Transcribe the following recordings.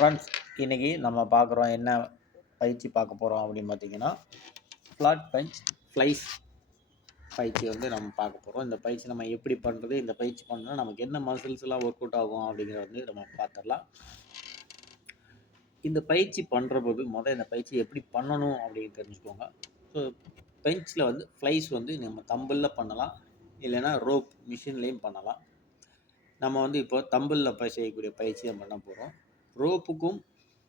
Friends, இன்றைக்கி நம்ம பார்க்குறோம் என்ன பயிற்சி பார்க்க போகிறோம் அப்படின்னு பார்த்தீங்கன்னா, ஃப்ளாட் பெஞ்ச் ஃப்ளைஸ் பயிற்சி வந்து நம்ம பார்க்க போகிறோம். இந்த பயிற்சி நம்ம எப்படி பண்ணுறது, இந்த பயிற்சி பண்ணால் நமக்கு என்ன மசில்ஸ்லாம் ஒர்க் அவுட் ஆகும் அப்படிங்கிறத வந்து நம்ம பார்த்துடலாம். இந்த பயிற்சி பண்ணுற போது இந்த பயிற்சி எப்படி பண்ணணும் அப்படின்னு தெரிஞ்சுக்கோங்க. ஸோ பெஞ்சில் வந்து ஃப்ளைஸ் வந்து நம்ம தம்பிளில் பண்ணலாம், இல்லைன்னா ரோப் மிஷின்லேயும் பண்ணலாம். நம்ம வந்து இப்போ தம்பிளில் செய்யக்கூடிய பயிற்சியை பண்ண போகிறோம். ரோப்புக்கும்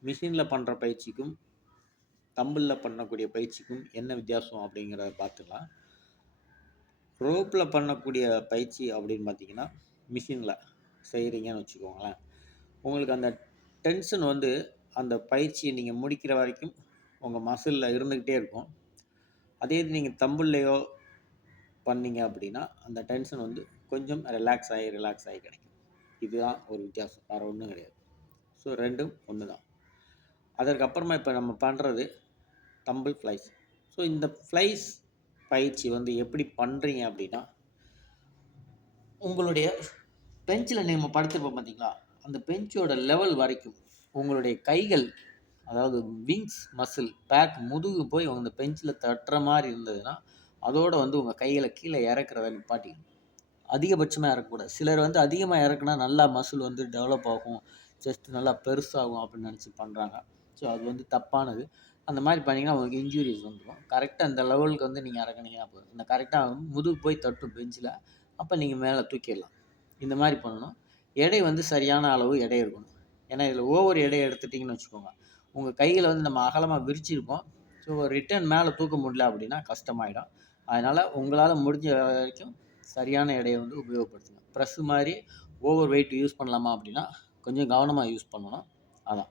மிஷினில் பண்ணுற பயிற்சிக்கும் தம்பிளில் பண்ணக்கூடிய பயிற்சிக்கும் என்ன வித்தியாசம் அப்படிங்கிறத பார்த்துக்கலாம். ரோப்பில் பண்ணக்கூடிய பயிற்சி அப்படின்னு பார்த்தீங்கன்னா, மிஷினில் செய்கிறீங்கன்னு வச்சுக்கோங்களேன், உங்களுக்கு அந்த டென்ஷன் வந்து அந்த பயிற்சியை நீங்கள் முடிக்கிற வரைக்கும் உங்கள் மசிலில் இருந்துக்கிட்டே இருக்கும். அதே இது நீங்கள் தம்பிள்ளையோ பண்ணீங்க அப்படின்னா அந்த டென்ஷன் வந்து கொஞ்சம் ரிலாக்ஸ் ஆகி கிடைக்கும். இதுதான் ஒரு வித்தியாசம், வேறு ஒன்றும் கிடையாது. ஸோ ரெண்டும் ஒன்று தான். அதற்கப்புறமா இப்போ நம்ம பண்ணுறது தம்பிள் ஃப்ளைஸ். ஸோ இந்த ஃப்ளைஸ் பயிற்சி வந்து எப்படி பண்ணுறீங்க அப்படின்னா, உங்களுடைய பெஞ்சில் நம்ம படுத்துருப்போம் பார்த்தீங்களா, அந்த பெஞ்சோட லெவல் வரைக்கும் உங்களுடைய கைகள், அதாவது விங்ஸ் மசில் பேக் முதுகு போய் அந்த பெஞ்சில் தட்டுற மாதிரி இருந்ததுன்னா, அதோடு வந்து உங்கள் கைகளை கீழே இறக்குறத நிப்பாட்டிக்கணும். அதிகபட்சமாக இறக்கக்கூடாது. சிலர் வந்து அதிகமாக இறக்குனா நல்லா மசில் வந்து டெவலப் ஆகும், செஸ்ட் நல்லா பெருசாகும் அப்படின்னு நினச்சி பண்ணுறாங்க. ஸோ அது வந்து தப்பானது. அந்த மாதிரி பண்ணிங்கன்னா உங்களுக்கு இன்ஜூரிஸ் வந்துடும். கரெக்டாக அந்த லெவலுக்கு வந்து நீங்கள் இறக்குனீங்கன்னா போதும். இந்த கரெக்டாக முதுகு போய் தட்டும் பெஞ்சில், அப்போ நீங்கள் மேலே தூக்கிடலாம். இந்த மாதிரி பண்ணணும். எடை வந்து சரியான அளவு எடை இருக்கணும். ஏன்னா இதில் ஓவர் எடை எடுத்துட்டிங்கன்னு வச்சுக்கோங்க, உங்கள் கையில் வந்து நம்ம அகலமாக விரிச்சிருப்போம். ஸோ ரிட்டர்ன் மேலே தூக்க முடியல அப்படின்னா கஷ்டமாயிடும். அதனால் உங்களால் முடிஞ்ச வரைக்கும் சரியான எடையை வந்து உபயோகப்படுத்துங்க. ப்ரெஸ்ஸு மாதிரி ஓவர் வெயிட் யூஸ் பண்ணலாமா அப்படின்னா கொஞ்சம் கவனமாக யூஸ் பண்ணணும். அதான்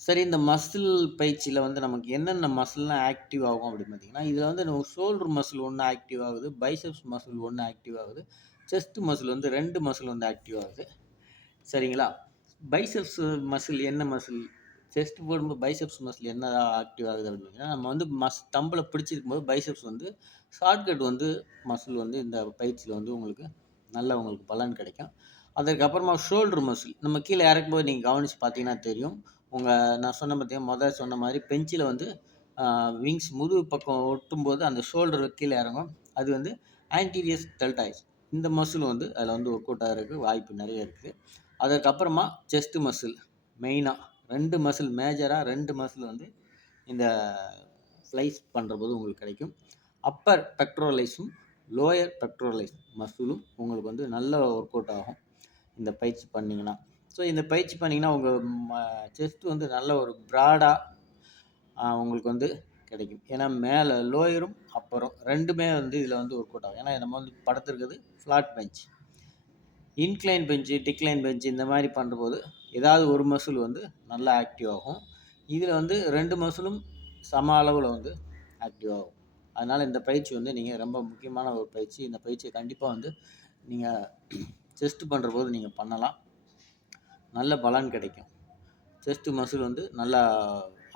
சரி. இந்த மசில் பயிற்சியில் வந்து நமக்கு என்னென்ன மசில்லாம் ஆக்டிவ் ஆகும் அப்படின்னு பார்த்தீங்கன்னா, இதில் வந்து நம்ம ஷோல்டர் மசில் ஒன்று ஆக்டிவ் ஆகுது, பைசெப்ஸ் மசில் ஒன்று ஆக்டிவ் ஆகுது, செஸ்ட் மசில் வந்து 2 மசில் வந்து ஆக்டிவ் ஆகுது. சரிங்களா? பைசெப்ஸ் மசில் என்ன மசில், செஸ்ட் போடும்போது பைசெப்ஸ் மசில் என்ன ஆக்டிவ் ஆகுது அப்படின்னு பார்த்தீங்கன்னா, நம்ம வந்து தம்பில் பிடிச்சிருக்கும்போது பைசெப்ஸ் வந்து ஷார்ட்கட் வந்து மசில் வந்து இந்த பயிற்சியில் வந்து உங்களுக்கு பலன் கிடைக்கும். அதற்கப்புறமா ஷோல்டர் மசில் நம்ம கீழே இறக்கும்போது நீங்கள் கவனித்து பார்த்தீங்கன்னா தெரியும். நான் சொன்ன பார்த்தீங்கன்னா, சொன்ன மாதிரி பெஞ்சில் வந்து விங்ஸ் முதுகு பக்கம் ஒட்டும்போது அந்த ஷோல்டர் கீழே இறங்கும். அது வந்து ஆன்டீரியஸ் டெல்டாய்ஸ். இந்த மசில் வந்து அதில் வந்து ஒர்க் அவுட் ஆகிறதுக்கு வாய்ப்பு நிறைய இருக்குது. அதுக்கப்புறமா செஸ்ட் மசில் மெயினாக 2 மசில், மேஜராக 2 மசில் வந்து இந்த ஃப்ளைஸ் பண்ணுற போது உங்களுக்கு கிடைக்கும். அப்பர் பெக்டோரலைஸும் லோயர் பெக்டோரலைஸ் மசிலும் உங்களுக்கு வந்து நல்ல ஒர்க் அவுட் ஆகும் இந்த பயிற்சி பண்ணிங்கன்னா. ஸோ இந்த பயிற்சி பண்ணிங்கன்னா உங்கள் செஸ்ட் வந்து நல்ல ஒரு ப்ராடாக உங்களுக்கு வந்து கிடைக்கும். ஏன்னா மேலே லோயரும் அப்பரும் ரெண்டுமே வந்து இதில் வந்து ஒர்க் அவுட் ஆகும். ஏன்னா நம்ம வந்து படுத்துருக்குது ஃப்ளாட் பெஞ்ச். இன்க்ளைன் பெஞ்சு, டிக்ளைன் பெஞ்சு இந்த மாதிரி பண்ணுறபோது ஏதாவது ஒரு மசில் வந்து நல்லா ஆக்டிவ் ஆகும். இதில் வந்து 2 மசிலும் சம அளவில் வந்து ஆக்டிவ் ஆகும். அதனால் இந்த பயிற்சி வந்து நீங்கள் ரொம்ப முக்கியமான ஒரு பயிற்சி. இந்த பயிற்சியை கண்டிப்பாக வந்து நீங்கள் செஸ்ட் பண்ணுற போது நீங்கள் பண்ணலாம். நல்ல பலன் கிடைக்கும். செஸ்ட்டு மசில் வந்து நல்லா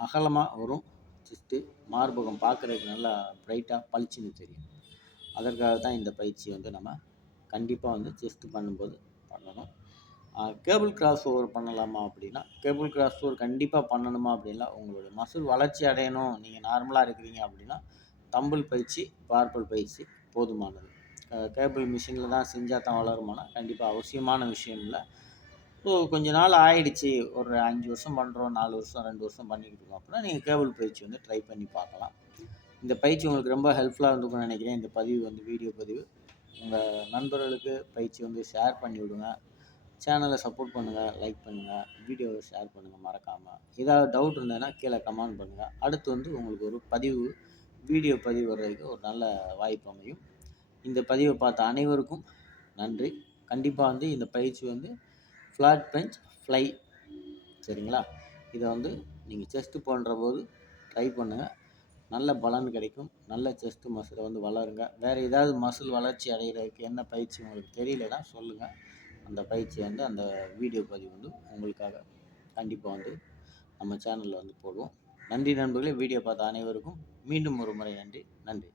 அகலமாக வரும். செஸ்ட்டு மார்பகம் பார்க்குறதுக்கு நல்லா ப்ரைட்டாக பளிச்சுன்னு தெரியும். அதற்காக தான் இந்த பயிற்சி வந்து நம்ம கண்டிப்பாக வந்து செஸ்ட்டு பண்ணும்போது பண்ணணும். கேபிள் கிராஸ் ஓவர் பண்ணலாமா அப்படின்னா, கேபிள் கிராஸ் ஓவர் கண்டிப்பாக பண்ணணுமா அப்படின்னா, உங்களுடைய மசில் வளர்ச்சி அடையணும், நீங்கள் நார்மலாக இருக்கிறீங்க அப்படின்னா தம்பிள் பயிற்சி, பார்பல் பயிற்சி போதுமானது. கேபிள் மிஷினில் தான் செஞ்சால் தான் வளருமானா கண்டிப்பாக அவசியமான விஷயம் இல்லை. ஸோ கொஞ்ச நாள் ஆயிடுச்சு, ஒரு 5 வருஷம் பண்ணுறோம், 4 வருஷம் 2 வருஷம் பண்ணிக்கிட்டு இருக்கோம் அப்படின்னா நீங்கள் கேபிள் பயிற்சி வந்து ட்ரை பண்ணி பார்க்கலாம். இந்த பயிற்சி உங்களுக்கு ரொம்ப ஹெல்ப்ஃபுல்லாக இருந்துக்கும்னு நினைக்கிறேன். இந்த பதிவு வந்து வீடியோ பதிவு உங்கள் நண்பர்களுக்கு பயிற்சி வந்து ஷேர் பண்ணி விடுங்க. சேனலை சப்போர்ட் பண்ணுங்கள், லைக் பண்ணுங்கள், வீடியோவை ஷேர் பண்ணுங்கள் மறக்காமல். ஏதாவது டவுட் இருந்ததுன்னா கீழே கமெண்ட் பண்ணுங்கள். அடுத்து வந்து உங்களுக்கு ஒரு வீடியோ பதிவு வர்றதுக்கு ஒரு நல்ல வாய்ப்பு அமையும். இந்த பதிவை பார்த்த அனைவருக்கும் நன்றி. கண்டிப்பாக வந்து இந்த பயிற்சி வந்து ஃப்ளாட் பெஞ்ச் ஃப்ளை, சரிங்களா? இதை வந்து நீங்கள் செஸ்ட்டு பண்ணுற போது ட்ரை பண்ணுங்கள். நல்ல பலன் கிடைக்கும். நல்ல செஸ்ட்டு மசிலை வந்து வளருங்க. வேறு ஏதாவது மசில் வளர்ச்சி அடைகிறதுக்கு என்ன பயிற்சி உங்களுக்கு தெரியலன்னா சொல்லுங்கள். அந்த பயிற்சி வந்து அந்த வீடியோ பதிவு வந்து உங்களுக்காக கண்டிப்பாக வந்து நம்ம சேனலில் வந்து போடுவோம். நன்றி நண்பர்களே. வீடியோ பார்த்த அனைவருக்கும் மீண்டும் ஒரு முறை நன்றி.